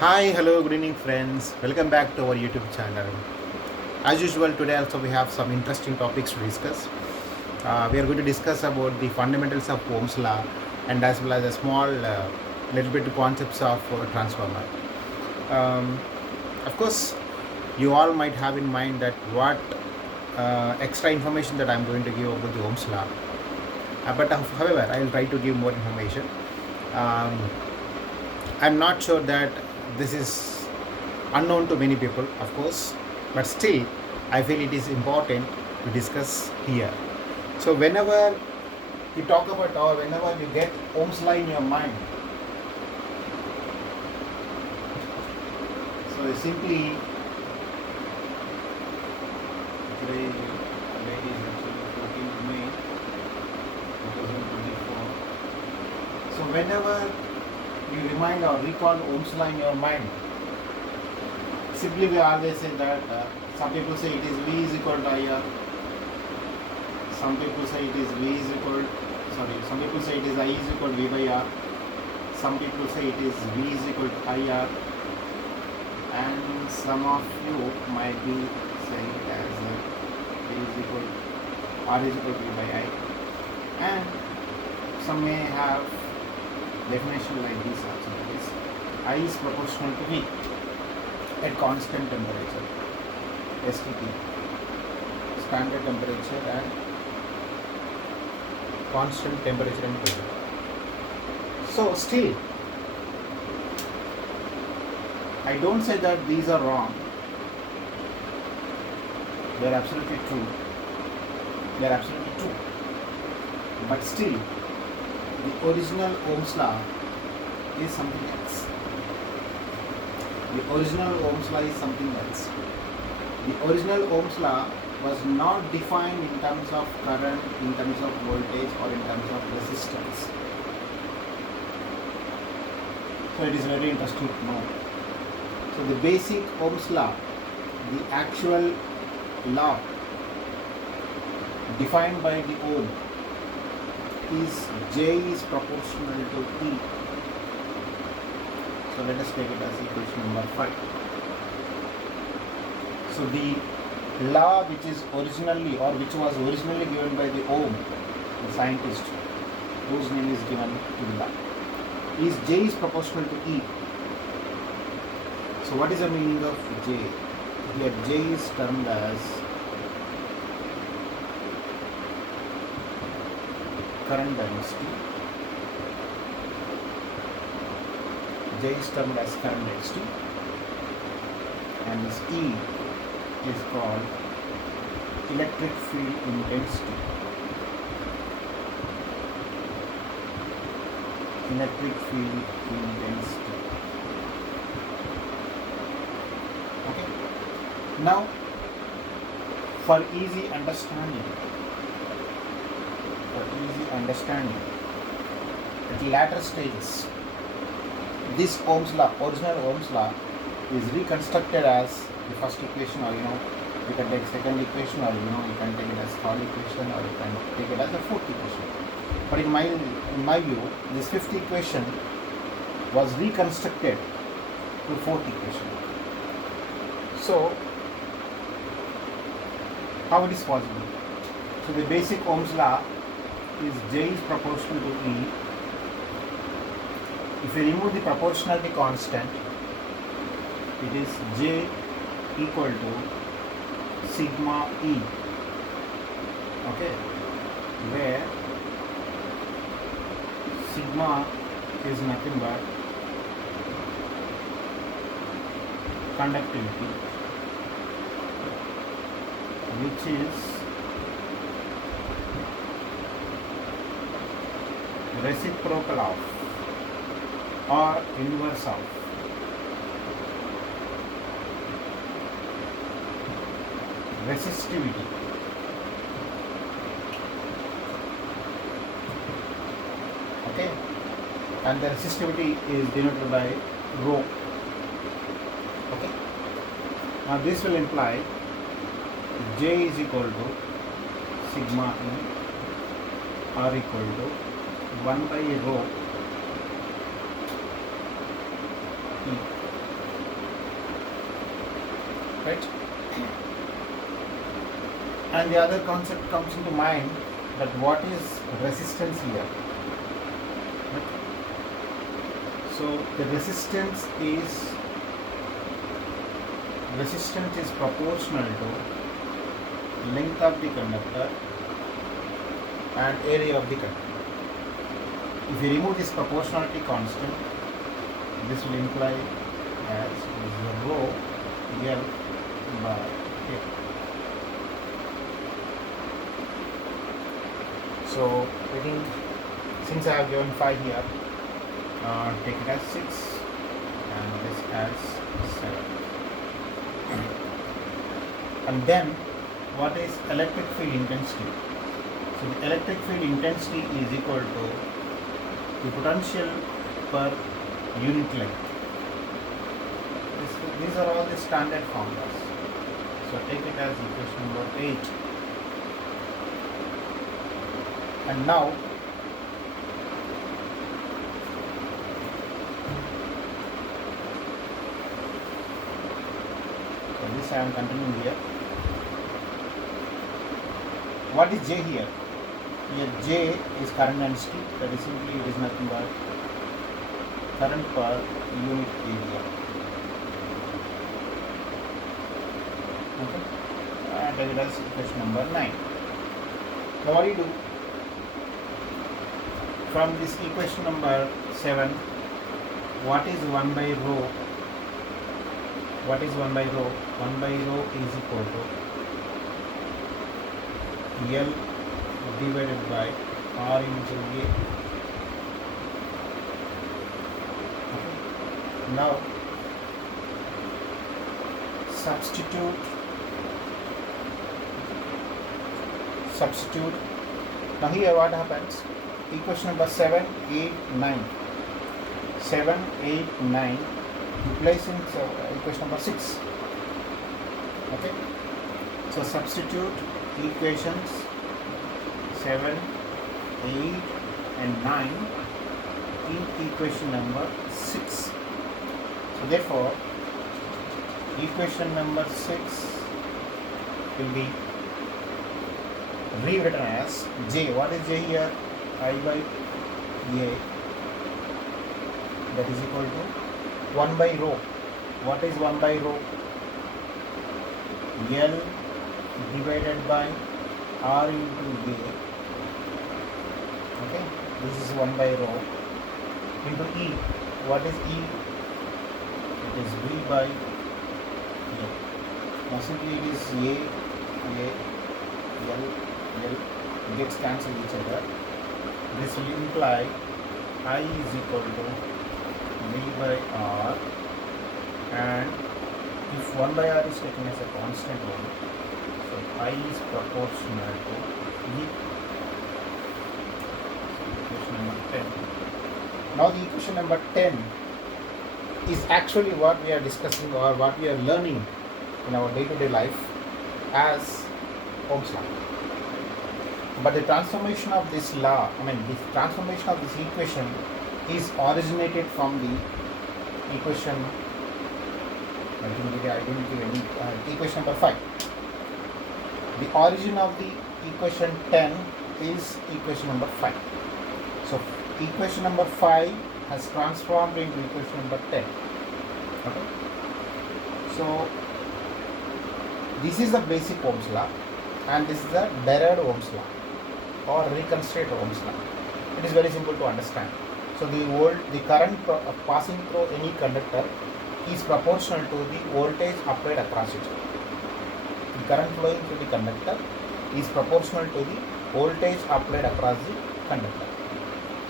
Hi, hello, good evening, friends. Welcome back to our YouTube channel. As usual, today also we have some interesting topics to discuss. We are going to discuss about the fundamentals of Ohm's law and as well as a small little bit concepts of transformer. Um, of course, you all might have in mind that what extra information that I'm going to give about the Ohm's law. However, I'll try to give more information. Um, I'm not sure that this is unknown to many people, of course, but still, I feel it is important to discuss here. So, whenever you talk about or whenever you get Ohm's law in your mind, so simply today is actually 14th May 2024. So, whenever you remind or recall Ohm's law in your mind, simply we always say that some people say it is V is equal to IR. Some people say it is some people say it is I is equal to V by R. Some people say it is V is equal to IR. And some of you might be saying it as V is equal to R is equal to V by I. And some may have definition like this also. That is I is proportional to V at constant temperature, STP, standard temperature and constant temperature and pressure. So still, I don't say that these are wrong. They are absolutely true. They are absolutely true. But still, the original Ohm's law is something else. The original Ohm's law is something else. The original Ohm's law was not defined in terms of current, in terms of voltage, or in terms of resistance. So it is very interesting to know. So the basic Ohm's law, the actual law defined by the Ohm is J is proportional to E. So let us take it as equation number 5. So the law which is originally or which was originally given by the Ohm, the scientist whose name is given to the law, is J is proportional to E. So what is the meaning of J? Here J is termed as current density. J is termed as current density, and this E is called electric field intensity. Electric field intensity. Okay. Now, for easy understanding, at later stages, this Ohm's law, original Ohm's law, is reconstructed as the first equation, or you can take second equation, or you can take it as third equation, or you can take it as the fourth equation. But in my view, this fifth equation was reconstructed to fourth equation. So how it is possible? So the basic Ohm's law is J is proportional to E. If you remove the proportionality constant, it is J equal to sigma E. Okay, where sigma is nothing but conductivity, which is reciprocal of or inverse of resistivity. Okay, and the resistivity is denoted by rho. Okay, now this will imply J is equal to sigma E or equal to 1 by rho E. right? And the other concept comes into mind, that what is resistance here, right? So the resistance is proportional to length of the conductor and area of the conductor. If you remove this proportionality constant, this will imply as rho L by A. So I think since I have given 5 here, take it as 6 and this as 7. And then what is electric field intensity? So the electric field intensity is equal to the potential per unit length. These are all the standard formulas. So take it as equation number 8. And now so this I am continuing here. What is J here? Here J is current density, that is simply it is nothing but current per unit area. Okay, and take it as equation number 9. Now what do you do? From this equation number 7, what is 1 by rho? What is 1 by rho? 1 by rho is equal to L divided by R into A. Okay. Now substitute. Now here what happens? Equation number 7, 8, 9. 7, 8, 9. Replace in equation number 6. Okay. So substitute equations 7, 8 and 9 in equation number 6. So therefore equation number 6 will be rewritten as J. What is J here? I by A, that is equal to 1 by rho. What is 1 by rho? L divided by R into A. Okay, this is 1 by rho into E. What is E? It is V by A. Now simply it is A, L gets cancelled each other. This will imply I is equal to V by R, and if 1 by R is taken as a constant one, so I is proportional to V. Equation number 10. Now the equation number 10 is actually what we are discussing or what we are learning in our day-to-day life as Ohm's law. But the transformation of this law, the transformation of this equation is originated from the equation, I didn't give any, equation number 5. The origin of the equation 10 is equation number 5. So equation number 5 has transformed into equation number 10. Okay. So this is the basic Ohm's law, and this is the derived Ohm's law or reconstructed Ohm's law. It is very simple to understand. So the current passing through any conductor is proportional to the voltage applied across it. The current flowing through the conductor is proportional to the voltage applied across the conductor.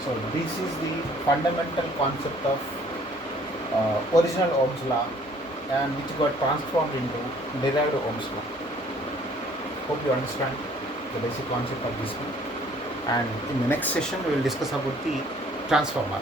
So this is the fundamental concept of original Ohm's law, and which got transformed into derived Ohm's law. Hope you understand the basic concept of this one. And in the next session we will discuss about the transformer.